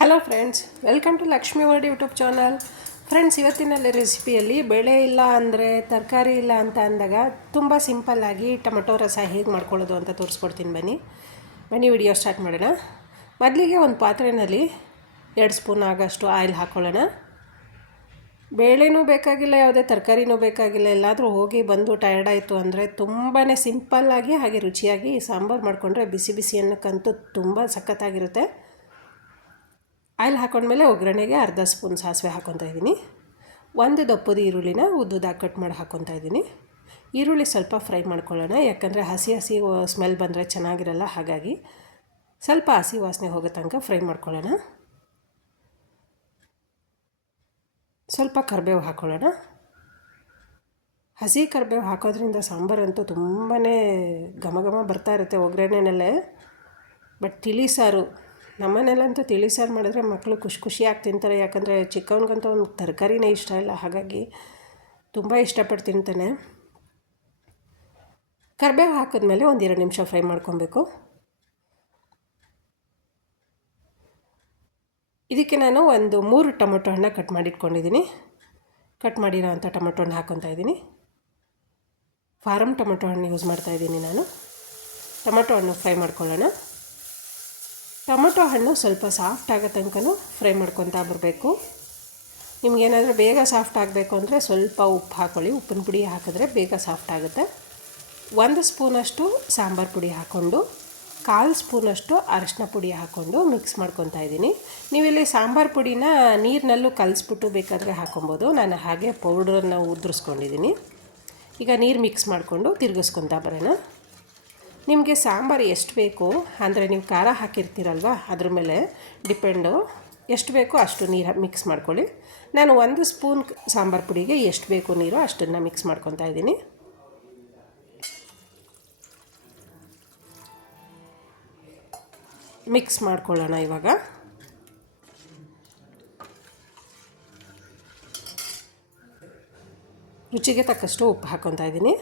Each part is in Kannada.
Hello friends, welcome to Lakshmi world YouTube channel. Friends, ಇವತ್ತಿನಲ್ಲಿ ರೆಸಿಪಿಯಲ್ಲಿ ಬೇಳೆ ಇಲ್ಲ ಅಂದರೆ ತರಕಾರಿ ಇಲ್ಲ ಅಂತ ಅಂದಾಗ ತುಂಬ ಸಿಂಪಲ್ಲಾಗಿ ಟೊಮೆಟೊ ರಸ ಹೇಗೆ ಮಾಡ್ಕೊಳ್ಳೋದು ಅಂತ ತೋರಿಸ್ಕೊಡ್ತೀನಿ. ಬನ್ನಿ ವಿಡಿಯೋ ಸ್ಟಾರ್ಟ್ ಮಾಡೋಣ. ಮೊದಲಿಗೆ ಒಂದು ಪಾತ್ರೆಯಲ್ಲಿ 2 ಸ್ಪೂನ್ ಆಗೋಷ್ಟು ಆಯಿಲ್ ಹಾಕ್ಕೊಳ್ಳೋಣ. ಬೇಳೆನೂ ಬೇಕಾಗಿಲ್ಲ, ಯಾವುದೇ ತರಕಾರಿನೂ ಬೇಕಾಗಿಲ್ಲ. ಎಲ್ಲಾದರೂ ಹೋಗಿ ಬಂದು ಟಯರ್ಡ್ ಆಯಿತು ಅಂದರೆ ತುಂಬಾ ಸಿಂಪಲ್ಲಾಗಿ ಹಾಗೆ ರುಚಿಯಾಗಿ ಸಾಂಬಾರು ಮಾಡಿಕೊಂಡ್ರೆ ಬಿಸಿ ಬಿಸಿ ಅನ್ನಕ್ಕಂತೂ ತುಂಬ ಸಖತ್ತಾಗಿರುತ್ತೆ. ಆಯಿಲ್ ಹಾಕೊಂಡ್ಮೇಲೆ ಒಗ್ಗರಣೆಗೆ ಅರ್ಧ ಸ್ಪೂನ್ ಸಾಸಿವೆ ಹಾಕ್ಕೊತಾ ಇದ್ದೀನಿ. 1 ದಪ್ಪದ ಈರುಳ್ಳಿನ ಉದ್ದುದಾಗಿ ಕಟ್ ಮಾಡಿ ಹಾಕ್ಕೊತಾ ಇದ್ದೀನಿ. ಈರುಳ್ಳಿ ಸ್ವಲ್ಪ ಫ್ರೈ ಮಾಡ್ಕೊಳ್ಳೋಣ, ಯಾಕಂದರೆ ಹಸಿ ಸ್ಮೆಲ್ ಬಂದರೆ ಚೆನ್ನಾಗಿರಲ್ಲ. ಹಾಗಾಗಿ ಸ್ವಲ್ಪ ಹಸಿ ವಾಸನೆ ಹೋಗೋ ತನಕ ಫ್ರೈ ಮಾಡ್ಕೊಳ್ಳೋಣ. ಸ್ವಲ್ಪ ಕರಿಬೇವು ಹಾಕ್ಕೊಳ್ಳೋಣ. ಹಸಿ ಕರಿಬೇವು ಹಾಕೋದ್ರಿಂದ ಸಾಂಬಾರಂತೂ ತುಂಬಾ ಘಮ ಬರ್ತಾ ಇರುತ್ತೆ ಒಗ್ಗರಣೆನಲ್ಲೇ. ಬಟ್ ತಿಳಿ ಸಾರು, ನಮ್ಮನೇಲಂತೂ ತಿಳಿ ಸಾರು ಮಾಡಿದ್ರೆ ಮಕ್ಕಳು ಖುಷಿಯಾಗಿ ತಿಂತಾರೆ. ಯಾಕಂದರೆ ಚಿಕ್ಕವನಿಗಂತೂ ಒಂದು ತರಕಾರಿನೇ ಇಷ್ಟ ಇಲ್ಲ, ಹಾಗಾಗಿ ತುಂಬ ಇಷ್ಟಪಟ್ಟು ತಿಂತಾನೆ. ಕರಿಬೇವು ಹಾಕಿದ್ಮೇಲೆ 1-2 ನಿಮಿಷ ಫ್ರೈ ಮಾಡ್ಕೊಬೇಕು. ಇದಕ್ಕೆ ನಾನು 3 ಟೊಮೊಟೊ ಹಣ್ಣು ಕಟ್ ಮಾಡಿ ಇಟ್ಕೊಂಡಿದ್ದೀನಿ. ಕಟ್ ಮಾಡಿರೋ ಅಂಥ ಟೊಮೊಟೊ ಹಣ್ಣು ಹಾಕ್ಕೊತಾ ಇದ್ದೀನಿ. ಫಾರಮ್ ಟೊಮೊಟೊ ಹಣ್ಣು ಯೂಸ್ ಮಾಡ್ತಾಯಿದ್ದೀನಿ ನಾನು. ಟೊಮೊಟೊ ಹಣ್ಣು ಫ್ರೈ ಮಾಡ್ಕೊಳ್ಳೋಣ. ಟೊಮೊಟೊ ಹಣ್ಣು ಸ್ವಲ್ಪ ಸಾಫ್ಟ್ ಆಗೋ ತನಕ ಫ್ರೈ ಮಾಡ್ಕೊತಾ ಬರಬೇಕು. ನಿಮಗೇನಾದರೂ ಬೇಗ ಸಾಫ್ಟ್ ಆಗಬೇಕು ಅಂದರೆ ಸ್ವಲ್ಪ ಉಪ್ಪು ಹಾಕ್ಕೊಳ್ಳಿ. ಉಪ್ಪಿನ ಪುಡಿ ಹಾಕಿದ್ರೆ ಬೇಗ ಸಾಫ್ಟ್ ಆಗುತ್ತೆ. 1 ಸ್ಪೂನಷ್ಟು ಸಾಂಬಾರು ಪುಡಿ ಹಾಕ್ಕೊಂಡು 1/4 ಸ್ಪೂನಷ್ಟು ಅರಿಶಿನ ಪುಡಿ ಹಾಕ್ಕೊಂಡು ಮಿಕ್ಸ್ ಮಾಡ್ಕೊತಾ ಇದ್ದೀನಿ. ನೀವಿಲ್ಲಿ ಸಾಂಬಾರು ಪುಡಿನ ನೀರಿನಲ್ಲೂ ಕಲಿಸ್ಬಿಟ್ಟು ಬೇಕಾದರೆ ಹಾಕ್ಕೊಬೋದು. ನಾನು ಹಾಗೆ ಪೌಡ್ರನ್ನು ಉದುರಿಸ್ಕೊಂಡಿದ್ದೀನಿ. ಈಗ ನೀರು ಮಿಕ್ಸ್ ಮಾಡಿಕೊಂಡು ತಿರುಗಿಸ್ಕೊತಾ ಬರೋಣ. ನಿಮಗೆ ಸಾಂಬಾರು ಎಷ್ಟು ಬೇಕು ಅಂದರೆ ನೀವು ಖಾರ ಹಾಕಿರ್ತೀರಲ್ವ, ಅದ್ರ ಮೇಲೆ ಡಿಪೆಂಡು. ಎಷ್ಟು ಬೇಕೋ ಅಷ್ಟು ನೀರು ಮಿಕ್ಸ್ ಮಾಡ್ಕೊಳ್ಳಿ. ನಾನು 1 ಸ್ಪೂನ್ ಸಾಂಬಾರು ಪುಡಿಗೆ ಎಷ್ಟು ಬೇಕು ನೀರು ಅಷ್ಟನ್ನು ಮಿಕ್ಸ್ ಮಾಡ್ಕೊತಾ ಇದ್ದೀನಿ. ಮಿಕ್ಸ್ ಮಾಡ್ಕೊಳ್ಳೋಣ. ಇವಾಗ ರುಚಿಗೆ ತಕ್ಕಷ್ಟು ಉಪ್ಪು ಹಾಕ್ಕೊತಾ ಇದ್ದೀನಿ.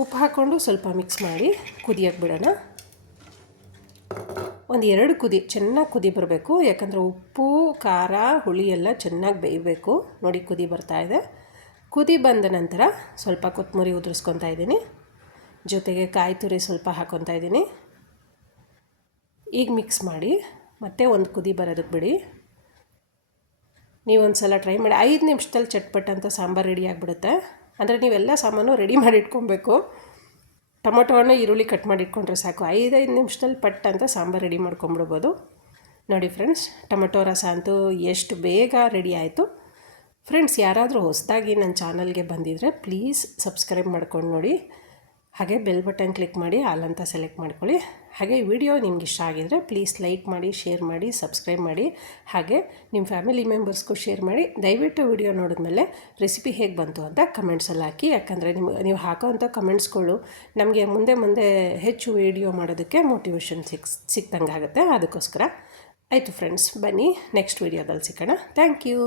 ಉಪ್ಪು ಹಾಕ್ಕೊಂಡು ಸ್ವಲ್ಪ ಮಿಕ್ಸ್ ಮಾಡಿ ಕುದಿಯೋಕ್ಕೆ ಬಿಡೋಣ. 1-2 ಕುದಿ ಚೆನ್ನಾಗಿ ಕುದಿ ಬರಬೇಕು. ಯಾಕಂದರೆ ಉಪ್ಪು ಖಾರ ಹುಳಿ ಎಲ್ಲ ಚೆನ್ನಾಗಿ ಬೇಯಬೇಕು. ನೋಡಿ, ಕುದಿ ಬರ್ತಾಯಿದೆ. ಕುದಿ ಬಂದ ನಂತರ ಸ್ವಲ್ಪ ಕೊತ್ತಂಬರಿ ಉದುರಿಸ್ಕೊತಾ ಇದ್ದೀನಿ. ಜೊತೆಗೆ ಕಾಯಿ ತುರಿ ಸ್ವಲ್ಪ ಹಾಕ್ಕೊತಾ ಇದ್ದೀನಿ. ಈಗ ಮಿಕ್ಸ್ ಮಾಡಿ ಮತ್ತೆ 1 ಕುದಿ ಬರೋದಕ್ಕೆ ಬಿಡಿ. ನೀವೊಂದು ಸಲ ಟ್ರೈ ಮಾಡಿ. 5 ನಿಮಿಷದಲ್ಲಿ ಚಟ್ಪಟ್ ಅಂತ ಸಾಂಬಾರು ರೆಡಿ ಆಗಿಬಿಡುತ್ತೆ. ಅಂದರೆ ನೀವೆಲ್ಲ ಸಾಮಾನು ರೆಡಿ ಮಾಡಿ ಇಟ್ಕೊಬೇಕು. ಟೊಮೊಟೊ ಹಣ್ಣು ಈರುಳ್ಳಿ ಕಟ್ ಮಾಡಿ ಇಟ್ಕೊಂಡ್ರೆ ಸಾಕು. 5 ನಿಮಿಷದಲ್ಲಿ ಪಟ್ ಅಂತ ಸಾಂಬಾರು ರೆಡಿ ಮಾಡ್ಕೊಂಬಿಡ್ಬೋದು. ನೋಡಿ ಫ್ರೆಂಡ್ಸ್, ಟೊಮೊಟೊ ರಸ ಅಂತೂ ಎಷ್ಟು ಬೇಗ ರೆಡಿ ಆಯಿತು. ಫ್ರೆಂಡ್ಸ್, ಯಾರಾದರೂ ಹೊಸದಾಗಿ ನನ್ನ ಚಾನಲ್ಗೆ ಬಂದಿದ್ದರೆ ಪ್ಲೀಸ್ ಸಬ್ಸ್ಕ್ರೈಬ್ ಮಾಡ್ಕೊಂಡು ನೋಡಿ. ಹಾಗೆ ಬೆಲ್ ಬಟನ್ ಕ್ಲಿಕ್ ಮಾಡಿ ಆಲ್ ಅಂತ ಸೆಲೆಕ್ಟ್ ಮಾಡ್ಕೊಳ್ಳಿ. ಹಾಗೆ ವಿಡಿಯೋ ನಿಮ್ಗೆ ಇಷ್ಟ ಆಗಿದರೆ ಪ್ಲೀಸ್ ಲೈಕ್ ಮಾಡಿ, ಶೇರ್ ಮಾಡಿ, ಸಬ್ಸ್ಕ್ರೈಬ್ ಮಾಡಿ. ಹಾಗೆ ನಿಮ್ಮ ಫ್ಯಾಮಿಲಿ ಮೆಂಬರ್ಸ್ಗೂ ಶೇರ್ ಮಾಡಿ. ದಯವಿಟ್ಟು ವಿಡಿಯೋ ನೋಡಿದ್ಮೇಲೆ ರೆಸಿಪಿ ಹೇಗೆ ಬಂತು ಅಂತ ಕಮೆಂಟ್ಸಲ್ಲಿ ಹಾಕಿ. ಯಾಕಂದರೆ ನೀವು ಹಾಕೋವಂಥ ಕಮೆಂಟ್ಸ್ಗಳು ನಮಗೆ ಮುಂದೆ ಹೆಚ್ಚು ವಿಡಿಯೋ ಮಾಡೋದಕ್ಕೆ ಮೋಟಿವೇಶನ್ ಸಿಕ್ತಂಗೆ ಆಗುತ್ತೆ. ಅದಕ್ಕೋಸ್ಕರ ಆಯಿತು ಫ್ರೆಂಡ್ಸ್, ಬನ್ನಿ ನೆಕ್ಸ್ಟ್ ವಿಡಿಯೋದಲ್ಲಿ ಸಿಗೋಣ. Thank you.